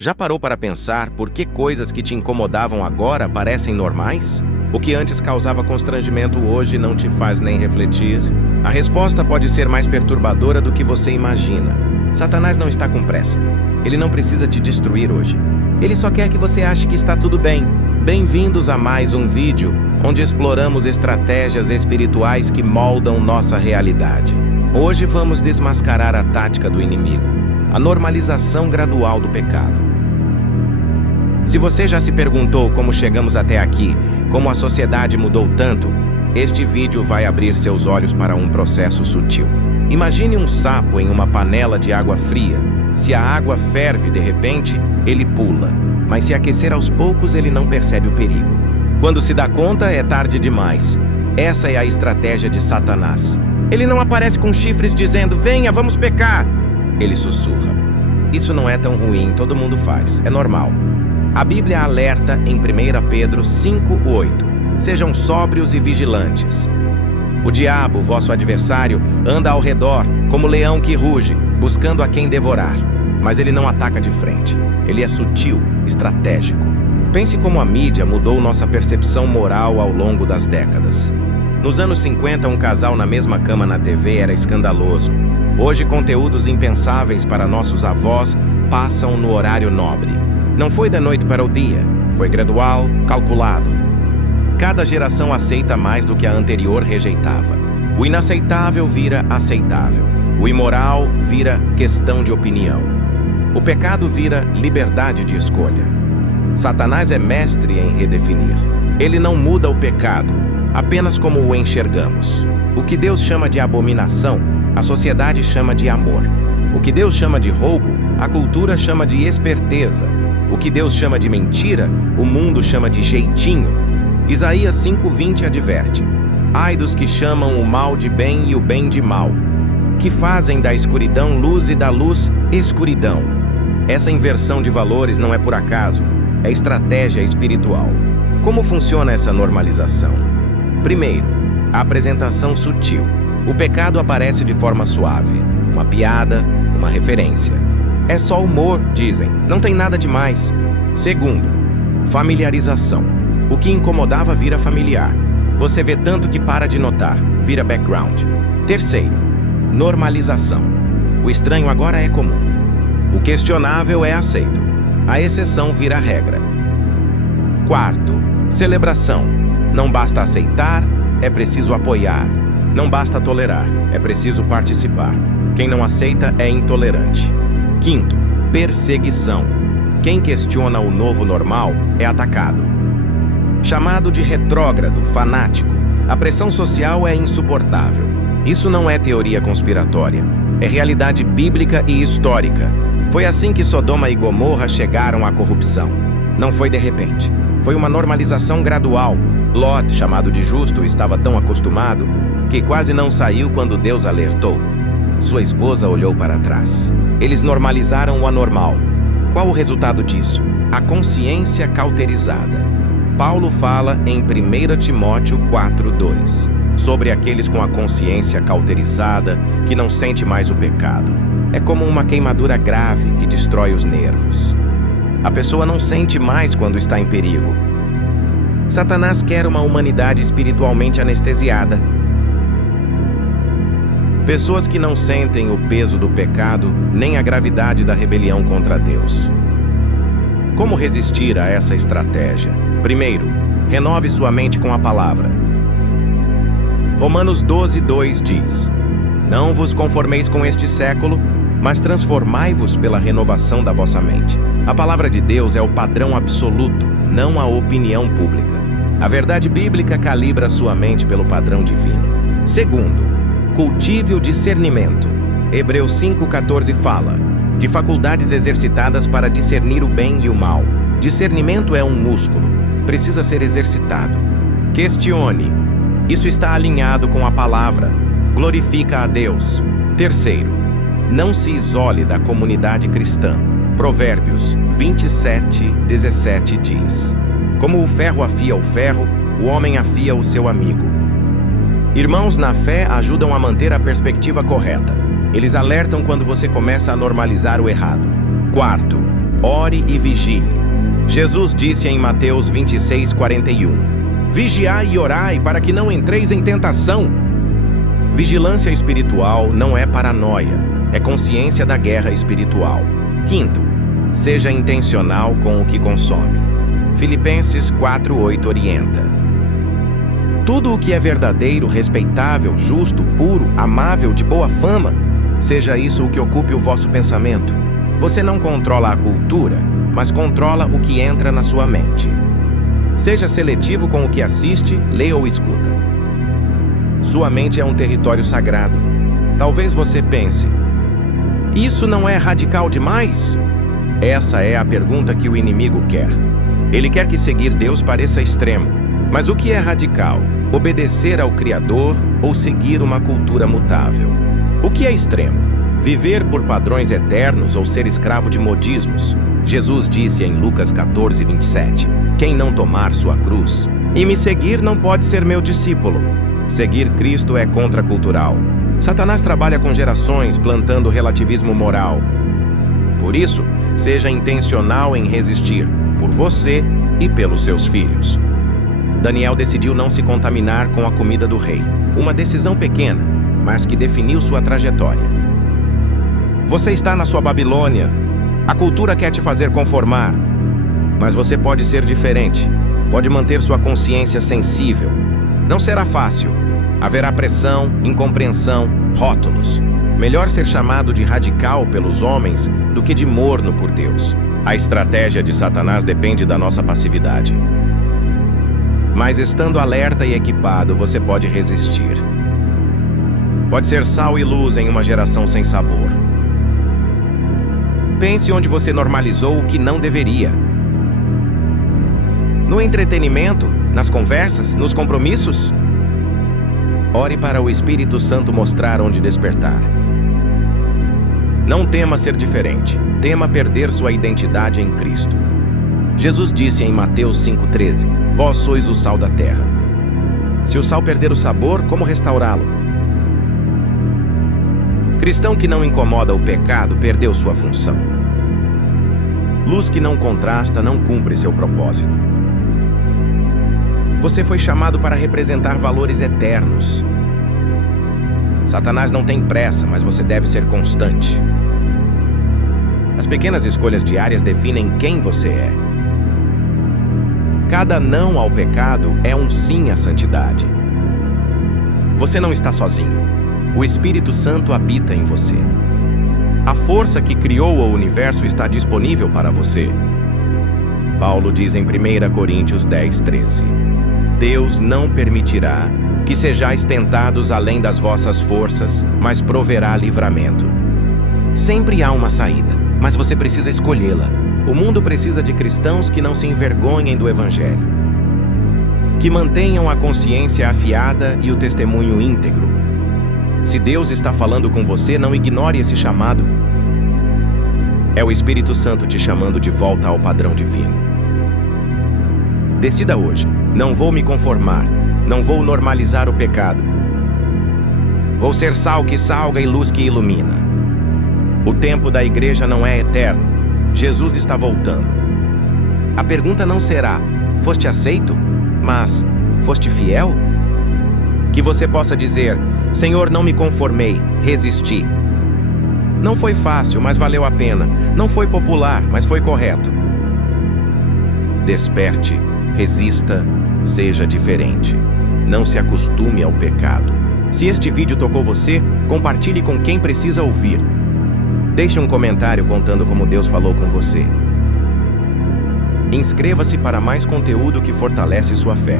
Já parou para pensar por que coisas que te incomodavam agora parecem normais? O que antes causava constrangimento hoje não te faz nem refletir? A resposta pode ser mais perturbadora do que você imagina. Satanás não está com pressa. Ele não precisa te destruir hoje. Ele só quer que você ache que está tudo bem. Bem-vindos a mais um vídeo onde exploramos estratégias espirituais que moldam nossa realidade. Hoje vamos desmascarar a tática do inimigo, a normalização gradual do pecado. Se você já se perguntou como chegamos até aqui, como a sociedade mudou tanto, este vídeo vai abrir seus olhos para um processo sutil. Imagine um sapo em uma panela de água fria. Se a água ferve de repente, ele pula, mas se aquecer aos poucos, ele não percebe o perigo. Quando se dá conta, é tarde demais. Essa é a estratégia de Satanás. Ele não aparece com chifres dizendo, venha, vamos pecar. Ele sussurra. Isso não é tão ruim, todo mundo faz, é normal. A Bíblia alerta em 1 Pedro 5:8. Sejam sóbrios e vigilantes. O diabo, vosso adversário, anda ao redor, como leão que ruge, buscando a quem devorar. Mas ele não ataca de frente. Ele é sutil, estratégico. Pense como a mídia mudou nossa percepção moral ao longo das décadas. Nos anos 50, um casal na mesma cama na TV era escandaloso. Hoje, conteúdos impensáveis para nossos avós passam no horário nobre. Não foi da noite para o dia, foi gradual, calculado. Cada geração aceita mais do que a anterior rejeitava. O inaceitável vira aceitável. O imoral vira questão de opinião. O pecado vira liberdade de escolha. Satanás é mestre em redefinir. Ele não muda o pecado, apenas como o enxergamos. O que Deus chama de abominação, a sociedade chama de amor. O que Deus chama de roubo, a cultura chama de esperteza. O que Deus chama de mentira, o mundo chama de jeitinho. Isaías 5:20 adverte: ai dos que chamam o mal de bem e o bem de mal, que fazem da escuridão luz e da luz escuridão. Essa inversão de valores não é por acaso, é estratégia espiritual. Como funciona essa normalização? Primeiro, a apresentação sutil. O pecado aparece de forma suave, uma piada, uma referência. É só humor, dizem, não tem nada demais. Segundo, familiarização. O que incomodava vira familiar. Você vê tanto que para de notar, vira background. Terceiro, normalização. O estranho agora é comum. O questionável é aceito. A exceção vira regra. Quarto, celebração. Não basta aceitar, é preciso apoiar. Não basta tolerar, é preciso participar. Quem não aceita é intolerante. Quinto, perseguição. Quem questiona o novo normal é atacado. Chamado de retrógrado, fanático, a pressão social é insuportável. Isso não é teoria conspiratória, é realidade bíblica e histórica. Foi assim que Sodoma e Gomorra chegaram à corrupção. Não foi de repente, foi uma normalização gradual. Lot, chamado de justo, estava tão acostumado que quase não saiu quando Deus alertou. Sua esposa olhou para trás. Eles normalizaram o anormal. Qual o resultado disso? A consciência cauterizada. Paulo fala em 1 Timóteo 4:2 sobre aqueles com a consciência cauterizada que não sente mais o pecado. É como uma queimadura grave que destrói os nervos. A pessoa não sente mais quando está em perigo. Satanás quer uma humanidade espiritualmente anestesiada. Pessoas que não sentem o peso do pecado nem a gravidade da rebelião contra Deus. Como resistir a essa estratégia? Primeiro, renove sua mente com a palavra. Romanos 12:2 diz: não vos conformeis com este século, mas transformai-vos pela renovação da vossa mente. A palavra de Deus é o padrão absoluto, não a opinião pública. A verdade bíblica calibra sua mente pelo padrão divino. Segundo, cultive o discernimento. Hebreus 5:14 fala de faculdades exercitadas para discernir o bem e o mal. Discernimento é um músculo, precisa ser exercitado. Questione. Isso está alinhado com a palavra. Glorifica a Deus. Terceiro, não se isole da comunidade cristã. Provérbios 27:17 diz: como o ferro afia o ferro, o homem afia o seu amigo. Irmãos na fé ajudam a manter a perspectiva correta. Eles alertam quando você começa a normalizar o errado. Quarto, ore e vigie. Jesus disse em Mateus 26:41, vigiai e orai para que não entreis em tentação. Vigilância espiritual não é paranoia, é consciência da guerra espiritual. Quinto, seja intencional com o que consome. Filipenses 4:8 orienta. Tudo o que é verdadeiro, respeitável, justo, puro, amável, de boa fama, seja isso o que ocupe o vosso pensamento. Você não controla a cultura, mas controla o que entra na sua mente. Seja seletivo com o que assiste, lê ou escuta. Sua mente é um território sagrado. Talvez você pense, isso não é radical demais? Essa é a pergunta que o inimigo quer. Ele quer que seguir Deus pareça extremo. Mas o que é radical? Obedecer ao Criador ou seguir uma cultura mutável? O que é extremo? Viver por padrões eternos ou ser escravo de modismos? Jesus disse em Lucas 14:27, quem não tomar sua cruz e me seguir não pode ser meu discípulo. Seguir Cristo é contracultural. Satanás trabalha com gerações plantando relativismo moral. Por isso, seja intencional em resistir, por você e pelos seus filhos. Daniel decidiu não se contaminar com a comida do rei. Uma decisão pequena, mas que definiu sua trajetória. Você está na sua Babilônia. A cultura quer te fazer conformar. Mas você pode ser diferente. Pode manter sua consciência sensível. Não será fácil. Haverá pressão, incompreensão, rótulos. Melhor ser chamado de radical pelos homens do que de morno por Deus. A estratégia de Satanás depende da nossa passividade. Mas estando alerta e equipado, você pode resistir. Pode ser sal e luz em uma geração sem sabor. Pense onde você normalizou o que não deveria. No entretenimento, nas conversas, nos compromissos? Ore para o Espírito Santo mostrar onde despertar. Não tema ser diferente, tema perder sua identidade em Cristo. Jesus disse em Mateus 5:13, vós sois o sal da terra. Se o sal perder o sabor, como restaurá-lo? Cristão que não incomoda o pecado perdeu sua função. Luz que não contrasta não cumpre seu propósito. Você foi chamado para representar valores eternos. Satanás não tem pressa, mas você deve ser constante. As pequenas escolhas diárias definem quem você é. Cada não ao pecado é um sim à santidade. Você não está sozinho. O Espírito Santo habita em você. A força que criou o universo está disponível para você. Paulo diz em 1 Coríntios 10:13, Deus não permitirá que sejais tentados além das vossas forças, mas proverá livramento. Sempre há uma saída, mas você precisa escolhê-la. O mundo precisa de cristãos que não se envergonhem do Evangelho, que mantenham a consciência afiada e o testemunho íntegro. Se Deus está falando com você, não ignore esse chamado. É o Espírito Santo te chamando de volta ao padrão divino. Decida hoje, não vou me conformar, não vou normalizar o pecado. Vou ser sal que salga e luz que ilumina. O tempo da igreja não é eterno. Jesus está voltando. A pergunta não será, foste aceito? Mas, foste fiel? Que você possa dizer, Senhor, não me conformei, resisti. Não foi fácil, mas valeu a pena. Não foi popular, mas foi correto. Desperte, resista, seja diferente. Não se acostume ao pecado. Se este vídeo tocou você, compartilhe com quem precisa ouvir. Deixe um comentário contando como Deus falou com você. Inscreva-se para mais conteúdo que fortalece sua fé.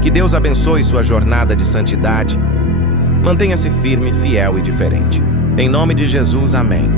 Que Deus abençoe sua jornada de santidade. Mantenha-se firme, fiel e diferente. Em nome de Jesus, amém.